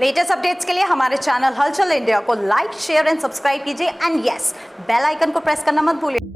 Latest updates के लिए हमारे चैनल हलचल इंडिया को लाइक, शेयर एंड सब्सक्राइब कीजिए एंड यस, बेल आइकन को प्रेस करना मत भूलिए।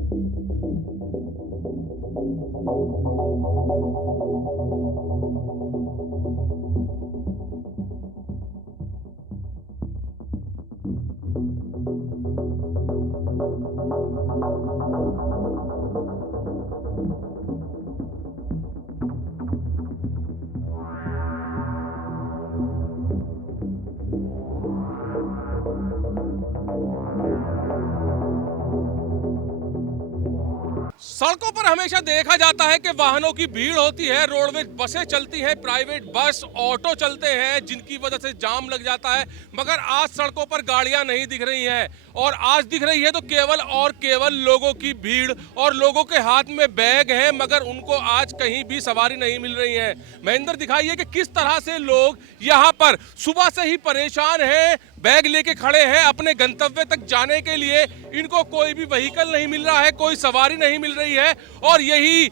सड़कों पर हमेशा देखा जाता है कि वाहनों की भीड़ होती है, रोडवेज बसें चलती हैं, प्राइवेट बस, ऑटो चलते हैं जिनकी वजह से जाम लग जाता है। मगर आज सड़कों पर गाड़ियां नहीं दिख रही हैं और आज दिख रही है तो केवल और केवल लोगों की भीड़ और लोगों के हाथ में बैग हैं, मगर उनको आज कहीं भी सवारी नहीं मिल रही है। महेंद्र, दिखाइए कि किस तरह से लोग यहाँ पर सुबह से ही परेशान हैं, बैग लेके खड़े हैं अपने गंतव्य तक जाने के लिए। इनको कोई भी व्हीकल नहीं मिल रहा है, कोई सवारी नहीं मिल रही है और यही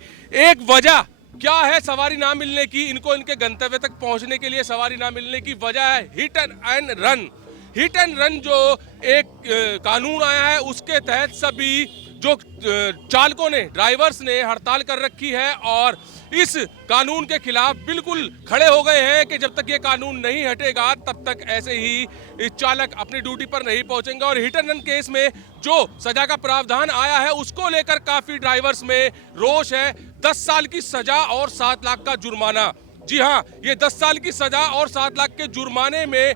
एक वजह क्या है सवारी ना मिलने की, इनको इनके गंतव्य तक पहुंचने के लिए सवारी ना मिलने की वजह है hit and run. Hit and run जो एक कानून आया है उसके तहत सभी जो चालकों ने, ड्राइवर्स ने हड़ताल कर रखी है और इस कानून के खिलाफ बिल्कुल खड़े हो गए हैं कि जब तक ये कानून नहीं हटेगा तब तक ऐसे ही चालक अपनी ड्यूटी पर नहीं पहुंचेंगे। और हिट एंड रन केस में जो सजा का प्रावधान आया है उसको लेकर काफी ड्राइवर्स में रोष है। 10 साल की सजा और 7 लाख का जुर्माना। जी हाँ, ये 10 साल की सजा और 7 लाख के जुर्माने में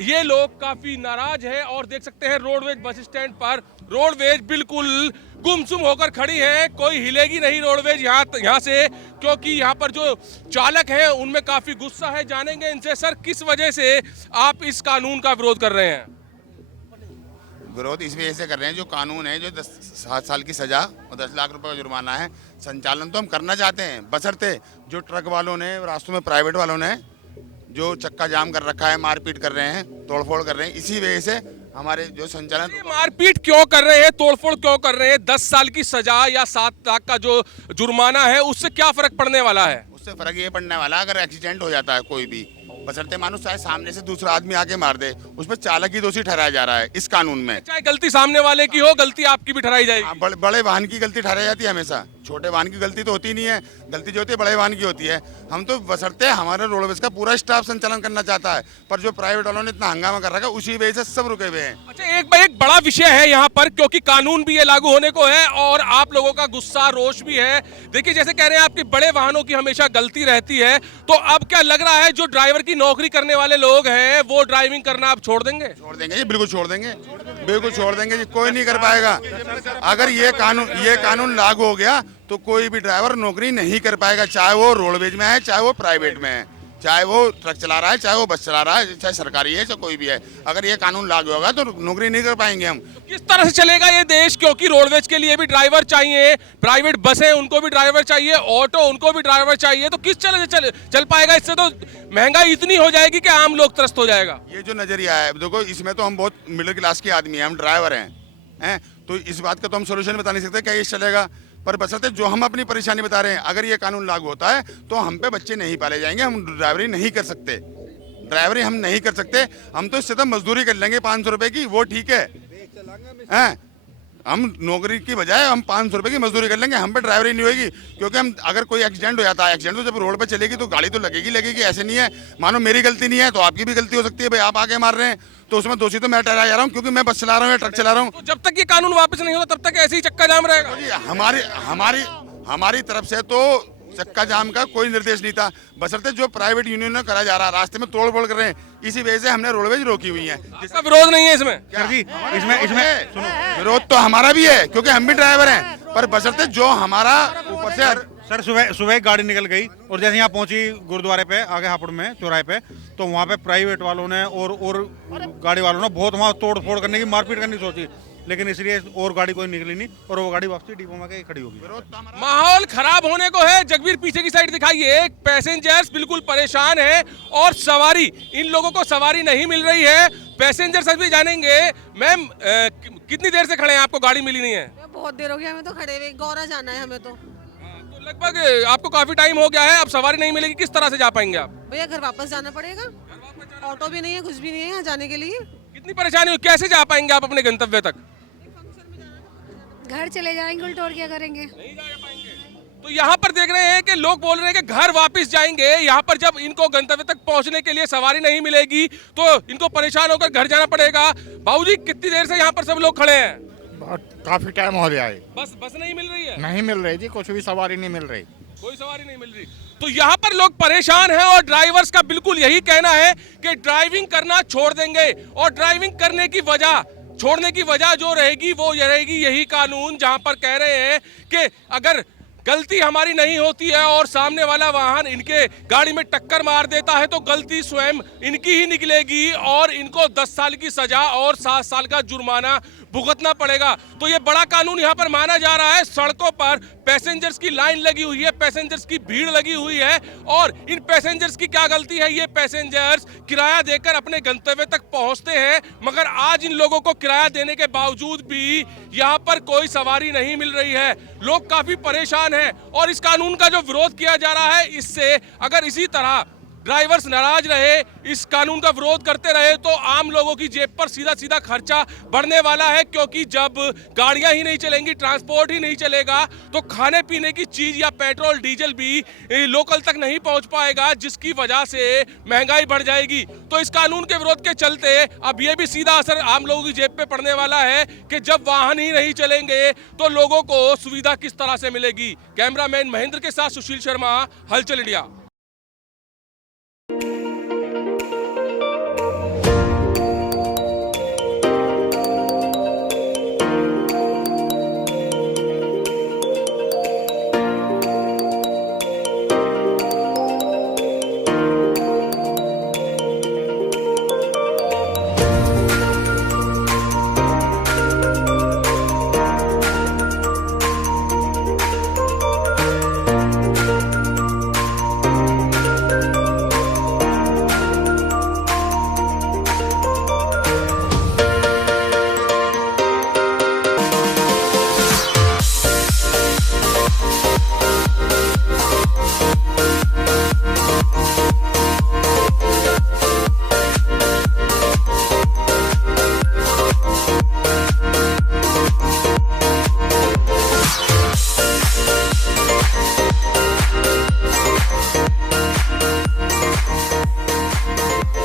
ये लोग काफी नाराज है और देख सकते हैं रोडवेज बस स्टैंड पर रोडवेज बिल्कुल गुमसुम होकर खड़ी है। कोई हिलेगी नहीं रोडवेज यहाँ से, क्योंकि यहाँ पर जो चालक हैं उनमें काफी गुस्सा है। जानेंगे इनसे, सर किस वजह से आप इस कानून का विरोध कर रहे हैं? विरोध इस वजह से कर रहे हैं, जो कानून है जो 7 साल की सजा और 10 लाख रुपए का जुर्माना है, संचालन तो हम करना चाहते हैं, बशर्ते जो ट्रक वालों ने, रास्तों में प्राइवेट वालों ने जो चक्का जाम कर रखा है, मारपीट कर रहे हैं, तोड़फोड़ कर रहे हैं, इसी वजह से हमारे जो संचालन। मारपीट क्यों कर रहे हैं, तोड़फोड़ क्यों कर रहे हैं? 10 साल की सजा या 7 लाख का जो जुर्माना है उससे क्या फर्क पड़ने वाला है? उससे फर्क ये पड़ने वाला है, अगर एक्सीडेंट हो जाता है कोई भी, बशर्ते मानो चाहे सामने से दूसरा आदमी आके मार दे, उस पर चालक ही दोषी ठहराया जा रहा है इस कानून में। चाहे गलती सामने वाले की हो, गलती आपकी भी ठहराई जाएगी। बड़े वाहन की गलती ठहराई जाती है हमेशा, छोटे वाहन की गलती तो होती नहीं है। गलती जो होती है बड़े वाहन की होती है। हम तो बशर्ते हमारे रोडवेज का पूरा स्टाफ संचालन करना चाहता है, पर जो प्राइवेट वालों ने इतना हंगामा कर रखा है उसी वजह से सब रुके हुए हैं। अच्छा, एक बड़ा विषय है यहाँ पर, क्योंकि कानून भी ये लागू होने को है और आप लोगों का गुस्सा, रोष भी है। देखिए, जैसे कह रहे हैं आपकी बड़े वाहनों की हमेशा गलती रहती है, तो अब क्या लग रहा है जो ड्राइवर की नौकरी करने वाले लोग हैं वो ड्राइविंग करना आप छोड़ देंगे? छोड़ देंगे जी, बिल्कुल छोड़ देंगे, बिल्कुल छोड़ देंगे जी। कोई नहीं कर पाएगा। अगर ये कानून लागू हो गया तो कोई भी ड्राइवर नौकरी नहीं कर पाएगा, चाहे वो रोडवेज में है, चाहे वो प्राइवेट में है, चाहे वो ट्रक चला रहा है, चाहे वो बस चला रहा है, चाहे सरकारी है, चाहे कोई भी है। अगर ये कानून लागू होगा तो नौकरी नहीं कर पाएंगे हम। तो किस तरह से चलेगा ये देश? क्योंकि रोडवेज के लिए भी ड्राइवर चाहिए, प्राइवेट बसें उनको भी ड्राइवर चाहिए, ऑटो उनको भी ड्राइवर चाहिए, तो किस तरह से चल पाएगा? इससे तो महंगाई इतनी हो जाएगी कि आम लोग त्रस्त हो जाएगा। ये जो नजरिया है, देखो इसमें तो हम बहुत मिडिल क्लास के आदमी हैं, हम ड्राइवर हैं, तो इस बात का तो हम सोल्यूशन बता नहीं सकते क्या ये चलेगा, पर बशर्ते जो हम अपनी परेशानी बता रहे हैं, अगर ये कानून लागू होता है तो हम पे बच्चे नहीं पाले जाएंगे, हम ड्राइवरी नहीं कर सकते, ड्राइवरी हम नहीं कर सकते। हम तो इससे तो मजदूरी कर लेंगे 500 रुपए की, वो ठीक है। हम नौकरी की बजाय हम 500 रुपए की मजदूरी कर लेंगे, हम पे ड्राइवरी नहीं होगी। क्योंकि हम अगर कोई एक्सीडेंट हो जाता है, एक्सीडेंट तो जब रोड पे चलेगी तो गाड़ी तो लगेगी। ऐसे नहीं है मानो मेरी गलती नहीं है तो आपकी भी गलती हो सकती है, भाई आप आगे मार रहे हैं तो उसमें दोषी तो मैं ठहराया जा रहा हूँ, क्योंकि मैं बस चला रहा हूँ या ट्रक चला रहा हूँ। तो जब तक ये कानून वापस नहीं होता तब तक ऐसे ही चक्का जाम रहेगा। हमारी तरफ से तो चक्का जाम का कोई निर्देश नहीं था, बशर्ते जो प्राइवेट यूनियन में करा जा रहा है, रास्ते में तोड़-फोड़ कर रहे हैं, इसी वजह से हमने रोडवेज रोकी हुई है। इसका विरोध नहीं है इसमें? क्या जी, इसमें सुनो, विरोध तो हमारा भी है क्योंकि हम भी ड्राइवर हैं, पर बशर्ते जो हमारा ऊपर से। सर सुबह गाड़ी निकल गई और जैसे यहाँ पहुंची गुरुद्वारे पे आगे हापुड़ में चौराहे पे, तो वहाँ पे प्राइवेट वालों ने और गाड़ी वालों ने बहुत वहाँ तोड़ फोड़ करने की, मारपीट करने की सोची, लेकिन इसलिए और गाड़ी कोई निकली नहीं और वो गाड़ी वापसी डिपो में खड़ी होगी। माहौल खराब होने को है। जगवीर, पीछे की साइड दिखाइए, पैसेंजर्स बिल्कुल परेशान है और सवारी, इन लोगों को सवारी नहीं मिल रही है। पैसेंजर्स भी जानेंगे। मैम, कितनी देर से खड़े हैं, आपको गाड़ी मिली नहीं है? बहुत देर हो गया, हमें तो खड़े हुए, गौरा जाना है हमें तो। लगभग आपको काफी टाइम हो गया है, अब सवारी नहीं मिलेगी, किस तरह से जा पाएंगे आप? भैया घर वापस जाना पड़ेगा, ऑटो भी नहीं है, कुछ भी नहीं है यहाँ जाने के लिए। कितनी परेशानी हो, कैसे जा पाएंगे आप अपने गंतव्य तक? घर चले जाएंगे उल्टा और क्या करेंगे। नहीं जा पाएंगे। तो यहाँ पर देख रहे हैं कि लोग बोल रहे हैं कि घर वापस जाएंगे। यहाँ पर जब इनको गंतव्य तक पहुँचने के लिए सवारी नहीं मिलेगी तो इनको परेशान होकर घर जाना पड़ेगा। बाबूजी कितनी देर से यहाँ पर सब लोग खड़े हैं? काफी टाइम हो गया है। बस नहीं मिल रही है? नहीं मिल रही जी, कुछ भी सवारी नहीं मिल रही। कोई सवारी नहीं मिल रही। तो यहाँ पर लोग परेशान हैं और ड्राइवर्स का बिल्कुल यही कहना है कि ड्राइविंग करना छोड़ देंगे और ड्राइविंग करने की वजह, छोड़ने की वजह जो रहेगी वो ये रहेगी यही कानून, जहां पर कह रहे हैं कि अगर गलती हमारी नहीं होती है और सामने वाला वाहन इनके गाड़ी में टक्कर मार देता है तो गलती स्वयं इनकी ही निकलेगी और इनको 10 साल की सजा और 7 साल का जुर्माना भुगतना पड़ेगा। तो ये बड़ा कानून यहाँ पर माना जा रहा है। सड़कों पर पैसेंजर्स की लाइन लगी हुई है, पैसेंजर्स की भीड़ लगी हुई है और इन पैसेंजर्स की क्या गलती है? ये पैसेंजर्स किराया देकर अपने गंतव्य तक पहुंचते हैं, मगर आज इन लोगों को किराया देने के बावजूद भी यहाँ पर कोई सवारी नहीं मिल रही है। लोग काफी परेशान हैं और इस कानून का जो विरोध किया जा रहा है, इससे अगर इसी तरह ड्राइवर्स नाराज रहे, इस कानून का विरोध करते रहे तो आम लोगों की जेब पर सीधा सीधा खर्चा बढ़ने वाला है, क्योंकि जब गाड़ियां ही नहीं चलेंगी, ट्रांसपोर्ट ही नहीं चलेगा तो खाने पीने की चीज या पेट्रोल डीजल भी लोकल तक नहीं पहुंच पाएगा, जिसकी वजह से महंगाई बढ़ जाएगी। तो इस कानून के विरोध के चलते अब ये भी सीधा असर आम लोगों की जेब पे पड़ने वाला है कि जब वाहन ही नहीं चलेंगे तो लोगों को सुविधा किस तरह से मिलेगी। कैमरामैन महेंद्र के साथ सुशील शर्मा, हलचल इंडिया।